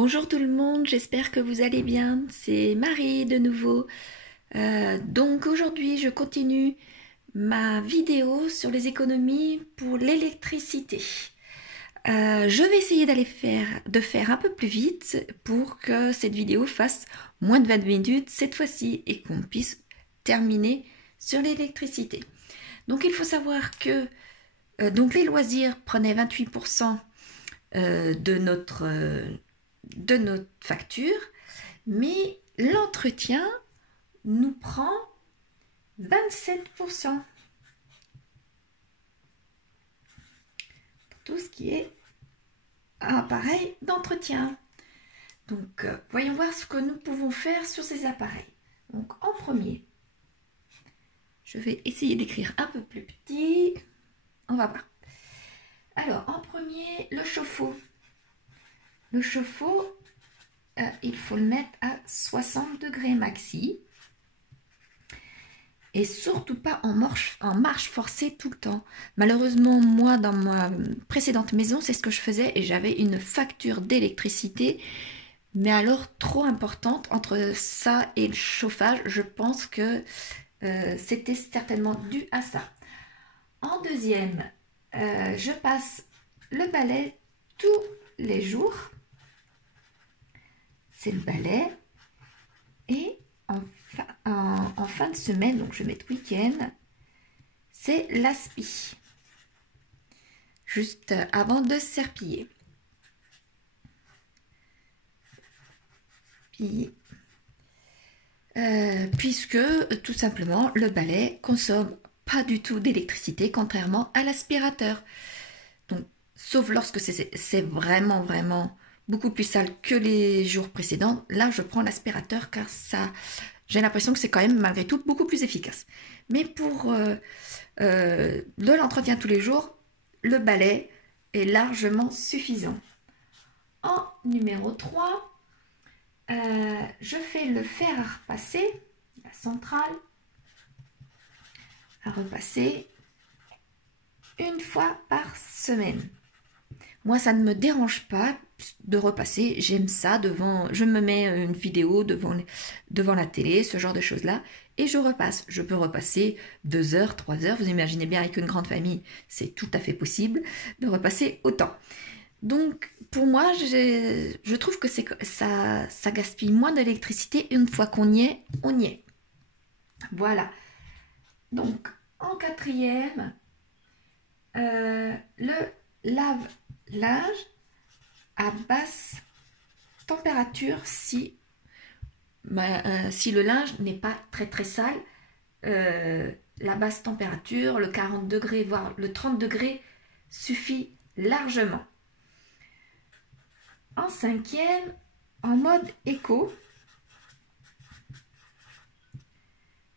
Bonjour tout le monde, j'espère que vous allez bien. C'est Marie de nouveau. Donc aujourd'hui, je continue ma vidéo sur les économies pour l'électricité. Je vais essayer de faire un peu plus vite pour que cette vidéo fasse moins de 20 minutes cette fois-ci et qu'on puisse terminer sur l'électricité. Donc il faut savoir que donc les loisirs prenaient 28% de notre facture, mais l'entretien nous prend 27% pour tout ce qui est appareil d'entretien. Donc, voyons voir ce que nous pouvons faire sur ces appareils. Donc, en premier, je vais essayer d'écrire un peu plus petit. On va voir. Alors, en premier, le chauffe-eau. Le chauffe-eau, il faut le mettre à 60 degrés maxi. Et surtout pas en marche forcée tout le temps. Malheureusement, moi, dans ma précédente maison, c'est ce que je faisais et j'avais une facture d'électricité, mais alors trop importante. Entre ça et le chauffage, je pense que c'était certainement dû à ça. En deuxième, je passe le balai tous les jours. C'est le balai. Et en fin de semaine, donc je vais mettre week-end, c'est l'aspi. Juste avant de serpiller. Puisque tout simplement le balai consomme pas du tout d'électricité contrairement à l'aspirateur. Donc, sauf lorsque c'est vraiment beaucoup plus sale que les jours précédents, là je prends l'aspirateur car ça, j'ai l'impression que c'est quand même malgré tout beaucoup plus efficace. Mais pour de l'entretien tous les jours, le balai est largement suffisant. En numéro 3, je fais le fer à repasser, la centrale à repasser une fois par semaine. Moi, ça ne me dérange pas de repasser, j'aime ça, je me mets une vidéo devant la télé, ce genre de choses-là, et je repasse. Je peux repasser 2 heures, 3 heures, vous imaginez bien avec une grande famille, c'est tout à fait possible de repasser autant. Donc, pour moi, je trouve que ça gaspille moins d'électricité, une fois qu'on y est, on y est. Voilà. Donc, en quatrième, le lave-linge à basse température si le linge n'est pas très sale. La basse température, le 40 degrés, voire le 30 degrés suffit largement. En cinquième, en mode éco,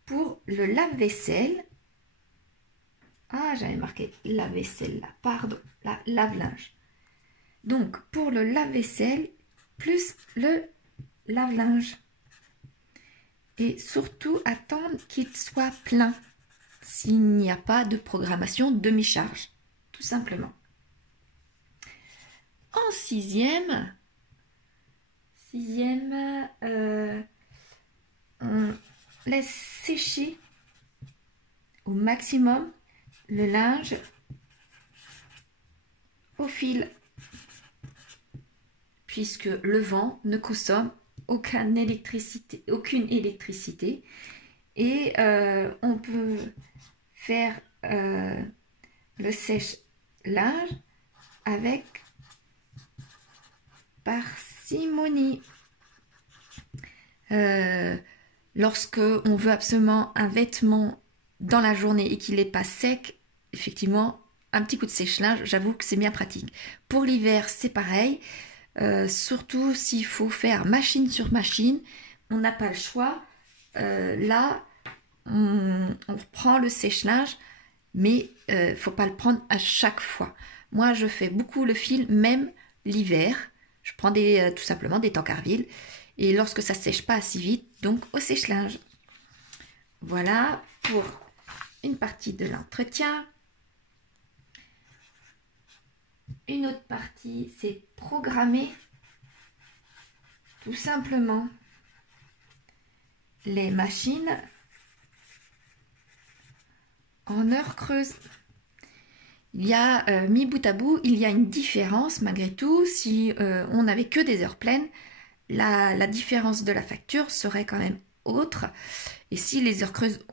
pour le lave-vaisselle. Ah, j'avais marqué lave-vaisselle là, pardon, la lave-linge. Donc, pour le lave-vaisselle, plus le lave-linge. Et surtout, attendre qu'il soit plein, s'il n'y a pas de programmation demi-charge, tout simplement. En sixième, on laisse sécher au maximum le linge au fil, puisque le vent ne consomme aucune électricité et on peut faire le sèche-linge avec parcimonie. Lorsque on veut absolument un vêtement dans la journée et qu'il n'est pas sec, effectivement, un petit coup de sèche-linge, j'avoue que c'est bien pratique. Pour l'hiver, c'est pareil. Surtout s'il faut faire machine sur machine, on n'a pas le choix. Là, on prend le sèche-linge, mais il ne faut pas le prendre à chaque fois. Moi, je fais beaucoup le fil, même l'hiver. Je prends tout simplement des Tancarville. Et lorsque ça ne sèche pas assez vite, donc au sèche-linge. Voilà pour une partie de l'entretien. Une autre partie, c'est programmer tout simplement les machines en heure creuse. Il y a, mis bout à bout, il y a une différence malgré tout. Si on n'avait que des heures pleines, la différence de la facture serait quand même autre. Et si les heures creuses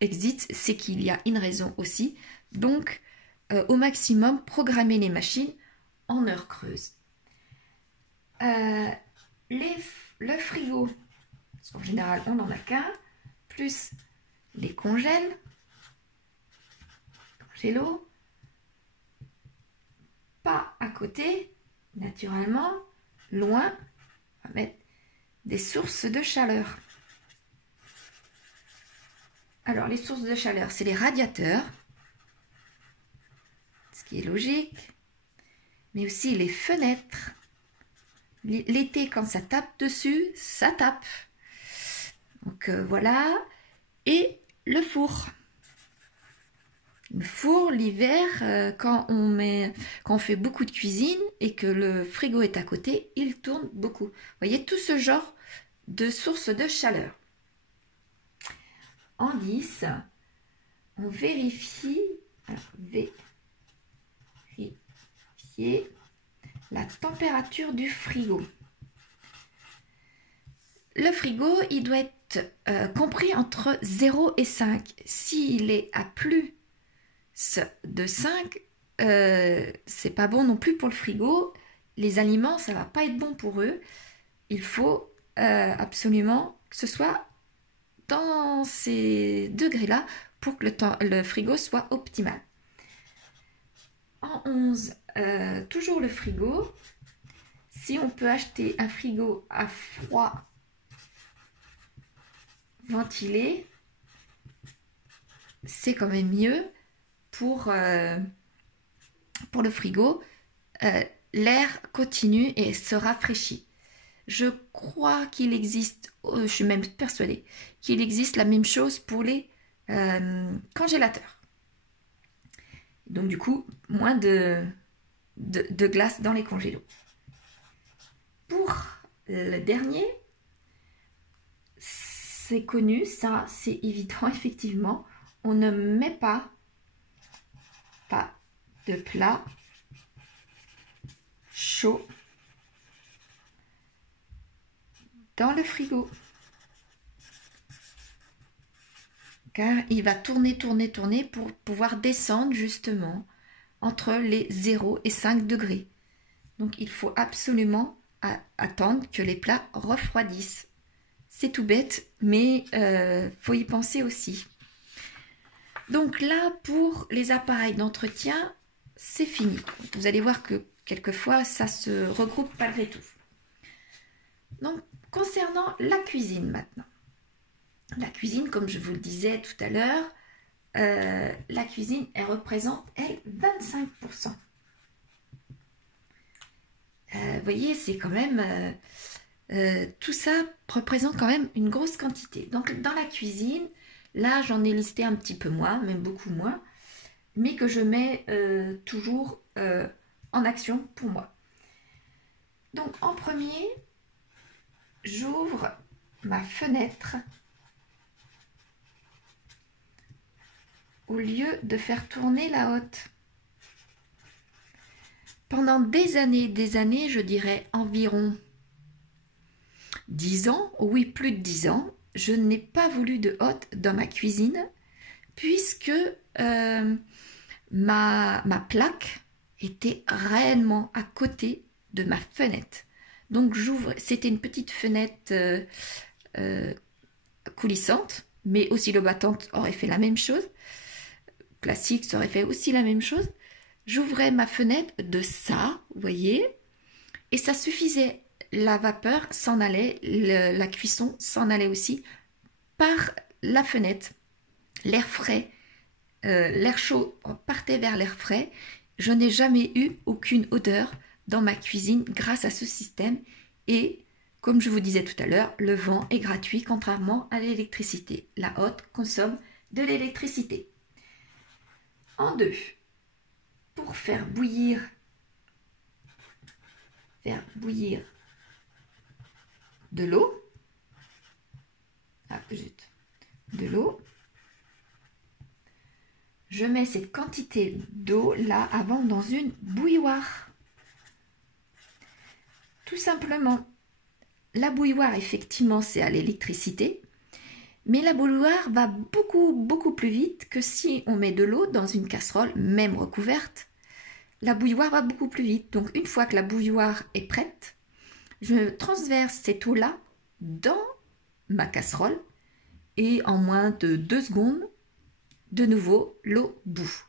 existent, c'est qu'il y a une raison aussi. Donc, au maximum, programmer les machines en heures creuses. Le frigo, parce qu'en général, on n'en a qu'un, plus les congèles, congélo, pas à côté, naturellement, loin, on va mettre des sources de chaleur. Alors, les sources de chaleur, c'est les radiateurs, ce qui est logique, mais aussi les fenêtres. L'été, quand ça tape dessus, ça tape. Donc, voilà. Et le four. Le four, l'hiver, quand on fait beaucoup de cuisine et que le frigo est à côté, il tourne beaucoup. Vous voyez, tout ce genre de sources de chaleur. En 10, on vérifie, alors, vérifier la température du frigo. Le frigo, il doit être compris entre 0 et 5. S'il est à plus de 5, c'est pas bon non plus pour le frigo. Les aliments, ça va pas être bon pour eux. Il faut absolument que ce soit dans ces degrés-là pour que le frigo soit optimal. En 11, toujours le frigo. Si on peut acheter un frigo à froid ventilé, c'est quand même mieux pour le frigo. L'air continue et se rafraîchit. Je crois qu'il existe, je suis même persuadée, qu'il existe la même chose pour les congélateurs. Donc du coup, moins de glace dans les congélos. Pour le dernier, c'est connu, ça c'est évident effectivement, on ne met pas de plat chaud dans le frigo. Car il va tourner pour pouvoir descendre justement entre les 0 et 5 degrés. Donc il faut absolument attendre que les plats refroidissent. C'est tout bête, mais faut y penser aussi. Donc là, pour les appareils d'entretien, c'est fini. Vous allez voir que quelquefois, ça se regroupe malgré tout. Donc, concernant la cuisine maintenant. La cuisine, comme je vous le disais tout à l'heure, la cuisine, elle représente, elle, 25%. Vous voyez, c'est quand même... tout ça représente quand même une grosse quantité. Donc, dans la cuisine, là, j'en ai listé un petit peu moins, même beaucoup moins, mais que je mets toujours en action pour moi. Donc, en premier, j'ouvre ma fenêtre au lieu de faire tourner la hotte. Pendant des années, je dirais environ 10 ans, oui plus de 10 ans, je n'ai pas voulu de hotte dans ma cuisine puisque ma plaque était réellement à côté de ma fenêtre. Donc j'ouvre, c'était une petite fenêtre coulissante, mais oscillobattante aurait fait la même chose. Classique, ça aurait fait aussi la même chose. J'ouvrais ma fenêtre de ça, vous voyez, et ça suffisait. La vapeur s'en allait, la cuisson s'en allait aussi par la fenêtre. L'air frais, l'air chaud partait vers l'air frais. Je n'ai jamais eu aucune odeur dans ma cuisine grâce à ce système. Et comme je vous disais tout à l'heure, le vent est gratuit contrairement à l'électricité. La hotte consomme de l'électricité. En 2, pour faire bouillir de l'eau. Ah, zut. De l'eau. Je mets cette quantité d'eau là avant dans une bouilloire. Tout simplement. La bouilloire, effectivement, c'est à l'électricité. Mais la bouilloire va beaucoup plus vite que si on met de l'eau dans une casserole, même recouverte. La bouilloire va beaucoup plus vite. Donc une fois que la bouilloire est prête, je transverse cette eau-là dans ma casserole et en moins de 2 secondes, de nouveau, l'eau bout.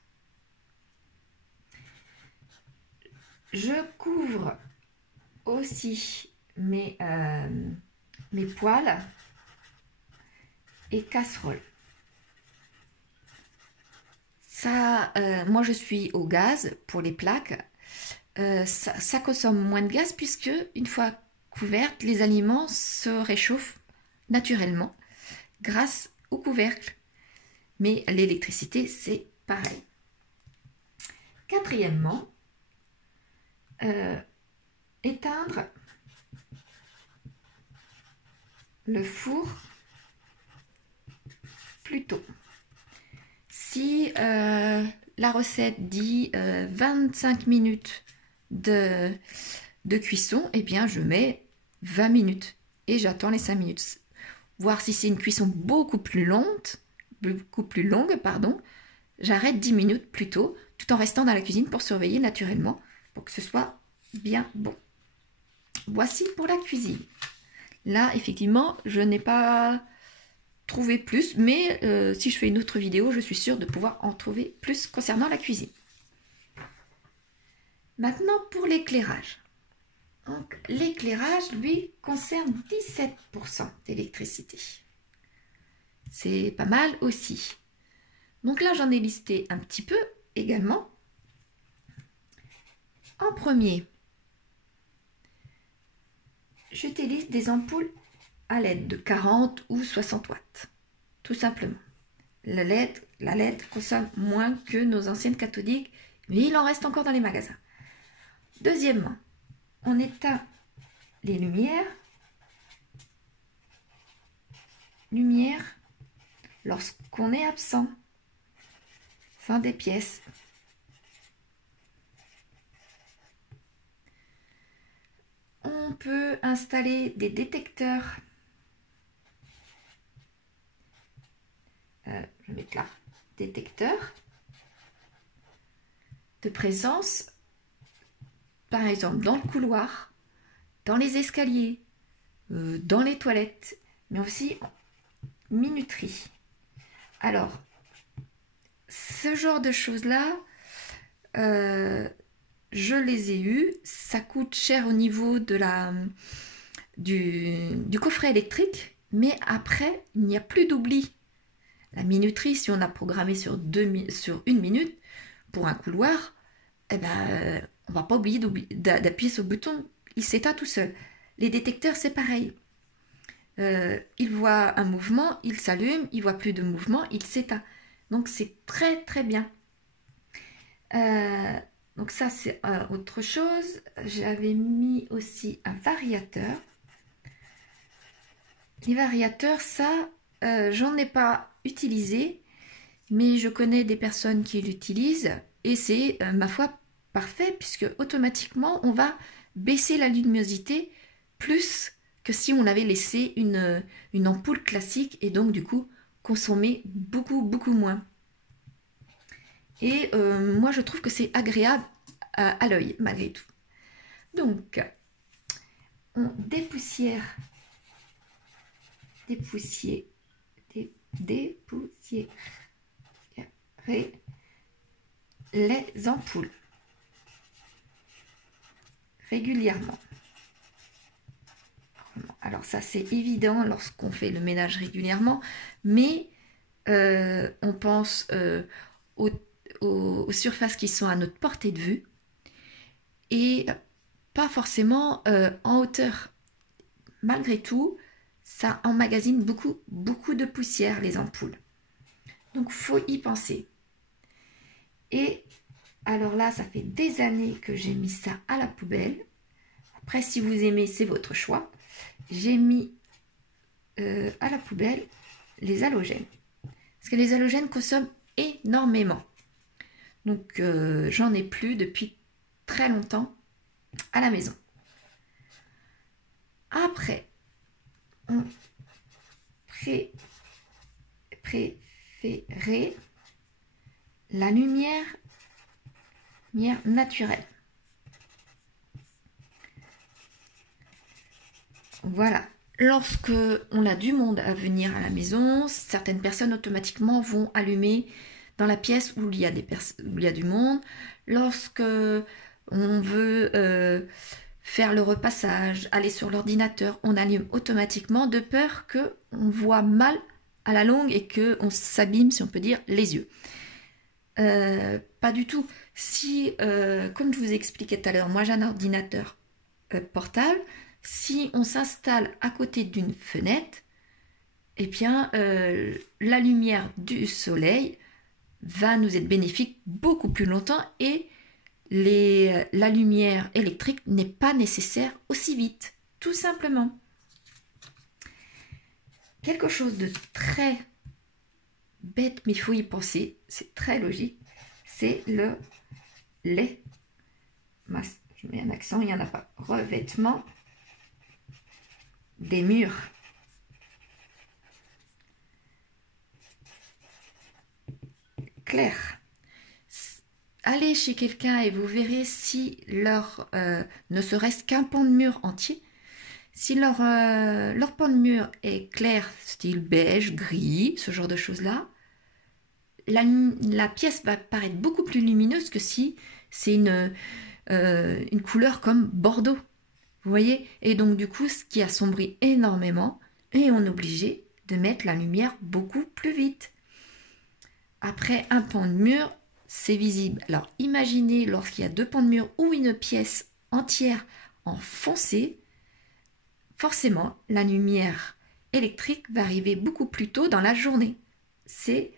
Je couvre aussi mes poêles et casseroles. Ça, moi je suis au gaz pour les plaques. Ça consomme moins de gaz puisque une fois couvertes, les aliments se réchauffent naturellement grâce au couvercle. Mais l'électricité, c'est pareil. Quatrièmement, éteindre le four plus tôt. Si la recette dit 25 minutes de cuisson, eh bien je mets 20 minutes et j'attends les 5 minutes. Voir si c'est une cuisson beaucoup plus longue, j'arrête 10 minutes plus tôt, tout en restant dans la cuisine pour surveiller naturellement, pour que ce soit bien bon. Voici pour la cuisine. Là, effectivement, je n'ai pas trouvé plus, mais si je fais une autre vidéo, je suis sûre de pouvoir en trouver plus concernant la cuisine. Maintenant, pour l'éclairage. Donc, l'éclairage, lui, concerne 17% d'électricité. C'est pas mal aussi. Donc là, j'en ai listé un petit peu également. En premier, j'utilise des ampoules à LED de 40 ou 60 watts, tout simplement. La LED consomme moins que nos anciennes cathodiques, mais il en reste encore dans les magasins. Deuxièmement, on éteint les lumières. Lorsqu'on est absent. Fin des pièces. On peut installer des détecteurs. Je vais mettre là. Détecteurs de présence. Par exemple, dans le couloir, dans les escaliers, dans les toilettes, mais aussi minuterie. Alors, ce genre de choses-là, je les ai eues. Ça coûte cher au niveau de du coffret électrique, mais après, il n'y a plus d'oubli. La minuterie, si on a programmé sur 1 minute pour un couloir, eh ben, on ne va pas oublier d'appuyer sur le bouton, il s'éteint tout seul. Les détecteurs, c'est pareil. Il voit un mouvement, il s'allume, il voit plus de mouvement, il s'éteint. Donc c'est très bien. Donc ça c'est autre chose. J'avais mis aussi un variateur. Les variateurs, ça, j'en ai pas utilisé, mais je connais des personnes qui l'utilisent et c'est, ma foi, parfait puisque automatiquement on va baisser la luminosité plus que si on avait laissé une ampoule classique et donc du coup consommer beaucoup moins. Et moi je trouve que c'est agréable à l'œil malgré tout. Donc on dépoussière les ampoules régulièrement. Alors ça c'est évident lorsqu'on fait le ménage régulièrement, mais on pense aux surfaces qui sont à notre portée de vue et pas forcément en hauteur. Malgré tout, ça emmagasine beaucoup de poussière, les ampoules. Donc, faut y penser. Et alors là, ça fait des années que j'ai mis ça à la poubelle. Après, si vous aimez, c'est votre choix. j'ai mis à la poubelle les halogènes. Parce que les halogènes consomment énormément. Donc, j'en ai plus depuis très longtemps à la maison. Après, on préférait la lumière naturelle. Voilà. Lorsque on a du monde à venir à la maison, certaines personnes automatiquement vont allumer dans la pièce où il y a, où il y a du monde. Lorsque on veut faire le repassage, aller sur l'ordinateur, on allume automatiquement de peur qu'on voit mal à la longue et qu'on s'abîme, si on peut dire, les yeux. Pas du tout. Si, comme je vous ai expliqué tout à l'heure, moi j'ai un ordinateur portable, si on s'installe à côté d'une fenêtre, eh bien, la lumière du soleil va nous être bénéfique beaucoup plus longtemps et la lumière électrique n'est pas nécessaire aussi vite, tout simplement. Quelque chose de très bête, mais il faut y penser, c'est très logique, c'est les je mets un accent, il n'y en a pas, revêtement des murs. Clair. Allez chez quelqu'un et vous verrez si leur ne serait-ce qu'un pan de mur entier. Si leur pan de mur est clair, style beige, gris, ce genre de choses-là, la pièce va paraître beaucoup plus lumineuse que si c'est une couleur comme bordeaux. Vous voyez? Et donc du coup, ce qui assombrit énormément, et on est obligé de mettre la lumière beaucoup plus vite. Après, un pan de mur, c'est visible. Alors imaginez lorsqu'il y a deux pans de mur ou une pièce entière en foncé, forcément, la lumière électrique va arriver beaucoup plus tôt dans la journée. C'est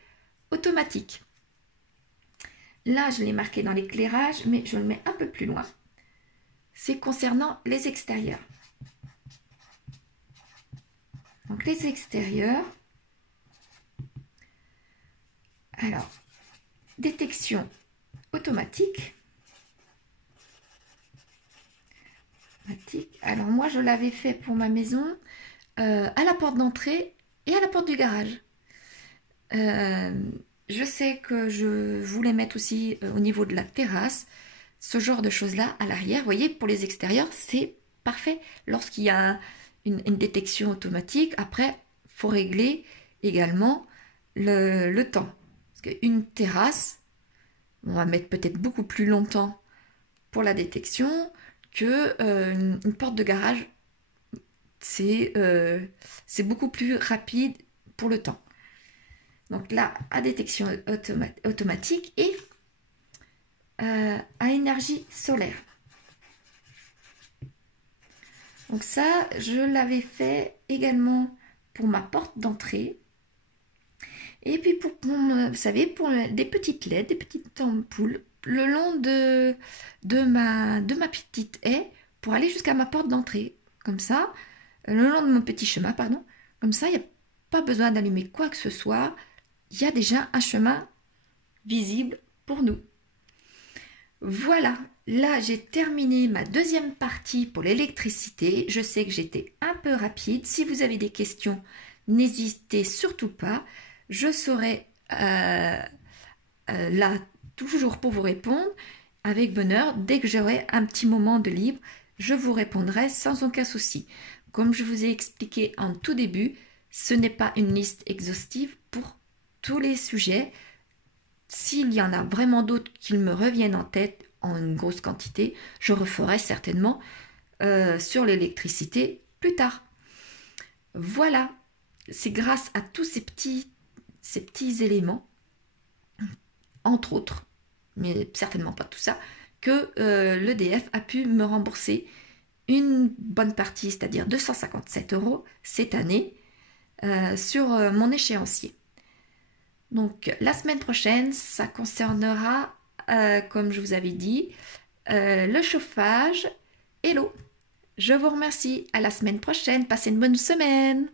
automatique. Là, je l'ai marqué dans l'éclairage, mais je le mets un peu plus loin. C'est concernant les extérieurs. Donc, les extérieurs. Alors, détection automatique. Alors, moi, je l'avais fait pour ma maison à la porte d'entrée et à la porte du garage. Je sais que je voulais mettre aussi au niveau de la terrasse ce genre de choses-là à l'arrière. Vous voyez, pour les extérieurs, c'est parfait. Lorsqu'il y a une détection automatique, après, il faut régler également le temps. Parce qu'une terrasse, on va mettre peut-être beaucoup plus longtemps pour la détection que une porte de garage. C'est beaucoup plus rapide pour le temps. Donc là, à détection automatique et à énergie solaire. Donc ça, je l'avais fait également pour ma porte d'entrée. Et puis pour vous savez, pour des petites LED, des petites ampoules, le long de ma petite haie pour aller jusqu'à ma porte d'entrée. Comme ça, le long de mon petit chemin, pardon. Comme ça, il n'y a pas besoin d'allumer quoi que ce soit. Il y a déjà un chemin visible pour nous. Voilà, là j'ai terminé ma deuxième partie pour l'électricité. Je sais que j'étais un peu rapide. Si vous avez des questions, n'hésitez surtout pas. Je serai là toujours pour vous répondre avec bonheur. Dès que j'aurai un petit moment de libre, je vous répondrai sans aucun souci. Comme je vous ai expliqué en tout début, ce n'est pas une liste exhaustive pour tous les sujets. S'il y en a vraiment d'autres qui me reviennent en tête en une grosse quantité, je referai certainement sur l'électricité plus tard. Voilà, c'est grâce à tous ces petits éléments, entre autres, mais certainement pas tout ça, que l'EDF a pu me rembourser une bonne partie, c'est-à-dire 257 € cette année sur mon échéancier. Donc la semaine prochaine, ça concernera, comme je vous avais dit, le chauffage et l'eau. Je vous remercie. À la semaine prochaine. Passez une bonne semaine.